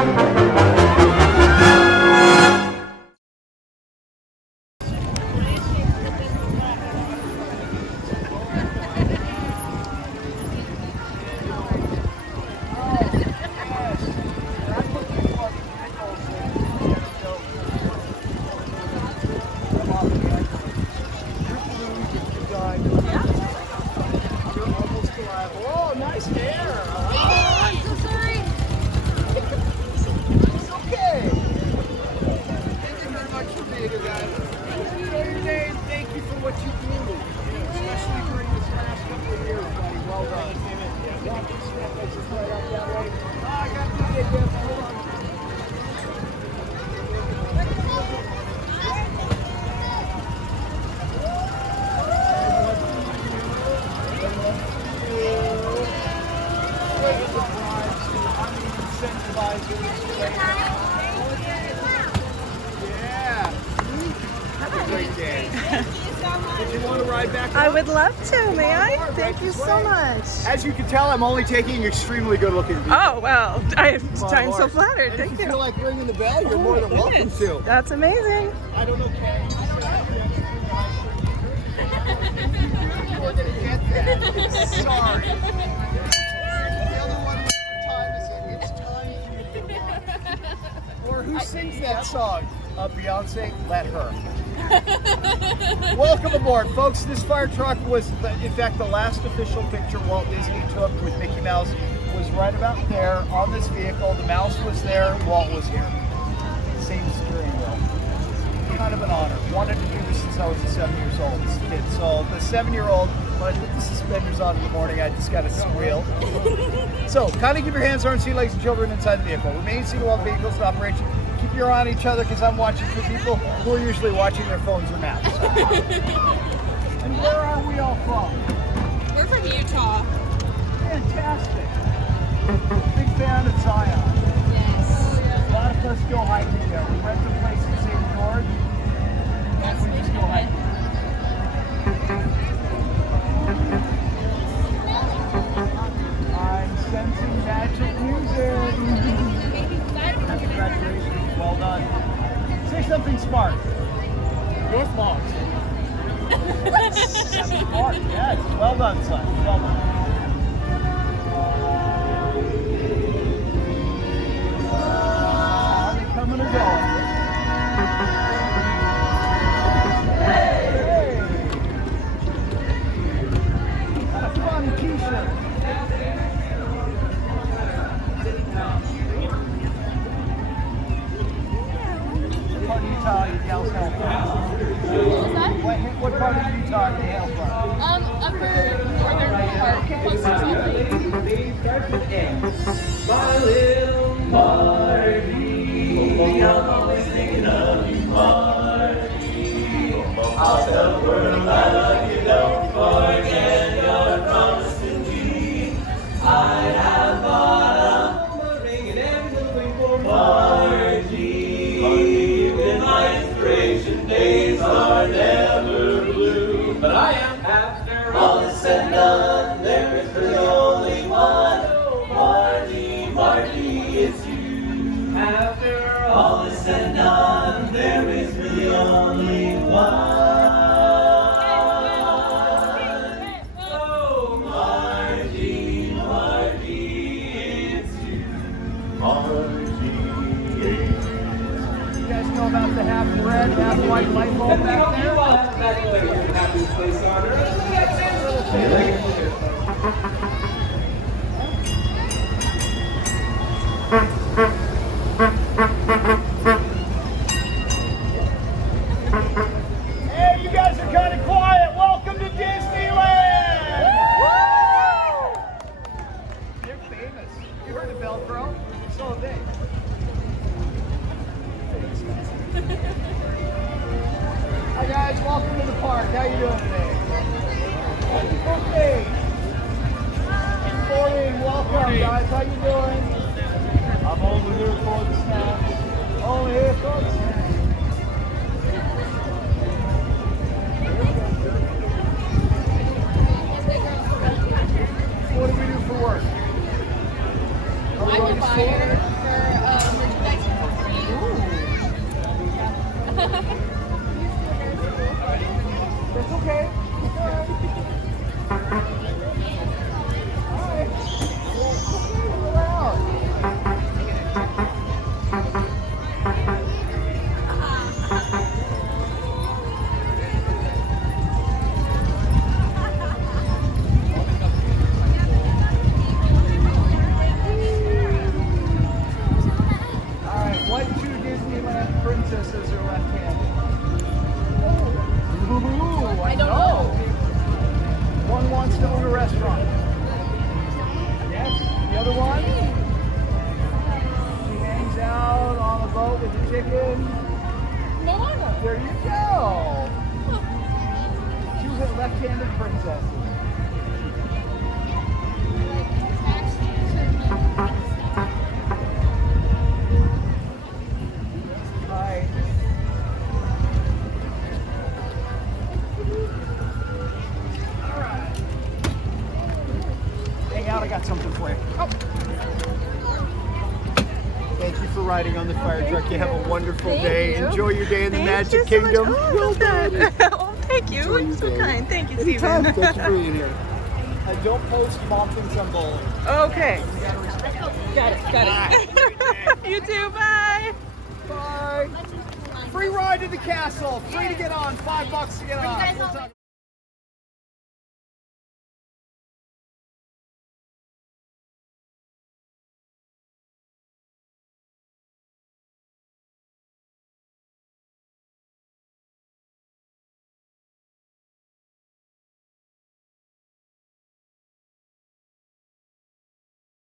Oh, nice hair. I'm so sorry. It's okay. Thank you very much for being here, guys. Know your name. Thank you for what you do, especially during this last couple of years, buddy. Well done. Yeah, this step is just right up that way. Oh, I got to get there. Hold on. Yeah. Have a great day. Did you want to ride back? I would love to, may I? Thank you so much. As you can tell, I'm only taking extremely good-looking people. Oh, well, I'm so flattered. And Thank if you you. feel like ringing the bell, you're more than welcome to. That's amazing. I don't know, Ken. We're going to get that. Sorry. The other one was for time to say, it's time for you to go. Or who sings that song? Beyonce, let her. Welcome aboard, folks. This fire truck was, in fact, the last official picture Walt Disney took with Mickey Mouse was right about there on this vehicle. The mouse was there, Walt was here. Same steering wheel. Kind of an honor. Wanted to do this since I was 7 years old as a kid. So the 7-year-old, when I put the suspenders on in the morning, I just got to squeal. So, kindly keep your hands on seat, ladies and children, inside the vehicle. Remain seated while the vehicle's in operation. Keep your eye on each other because I'm watching for people who are usually watching their phones or maps. And where are we all from? We're from Utah. Fantastic. Big fan of Zion. Yes. A lot of us go hiking there. We rent a place in St. George and we just go hiking. I'm sensing magic music. Congratulations. Well done. Say something smart. Both moms. Smart. Yes. Well done, son. Well done. Are they coming or going? Hey! What a fun t-shirt. What part of Utah are you hail from? What part of Utah are you hail from? Upper northern part, close to Salt Lake. My little Marty, I'm always thinking of you, Marty. I'll tell the world I love you, don't forget your promise to me. I have bought a ring and am looking for Marty. When my inspiration days are never blue. But I am, after all is said and done, there is really only one. Marty, Marty, it's you. After all is said and done, there is really only one. Oh, Marty, Marty, it's you. Marty, it's you. You guys know about the half red, half white light bulb back there? Hey, you guys are kind of quiet. Welcome to Disneyland! Woo! They're famous. You heard of Velcro? So have they. Hi guys, welcome to the park. How you doing today? Happy birthday! Good morning, welcome guys. How you doing? I'm over here for the snacks. Over here for the snacks. What do we do for work? I'm a buyer for That's okay. It's all right. All right. Well, it's okay. We're allowed. All right. What two Disneyland princesses are left-handed? Ooh, I don't know. One wants to own a restaurant. Yes. The other one? She hangs out on a boat with a chicken. Moana. There you go. Two left-handed princesses. Hi. All right. Hang out, I got something for you. Oh. Thank you for riding on the fire truck. You have a wonderful day. you. Enjoy your day in the Thank Magic you so Kingdom. much. Oh, I love that. Oh, thank you. Enjoy You're your so day. kind. Thank you, Anytime. Stephen. Thank you for being here. Don't post mom thinks I'm bowling. Okay. You gotta respect it. Got it. You too. Bye. Bye. Free ride to the castle. Free to get on. $5 to get on. We'll talk-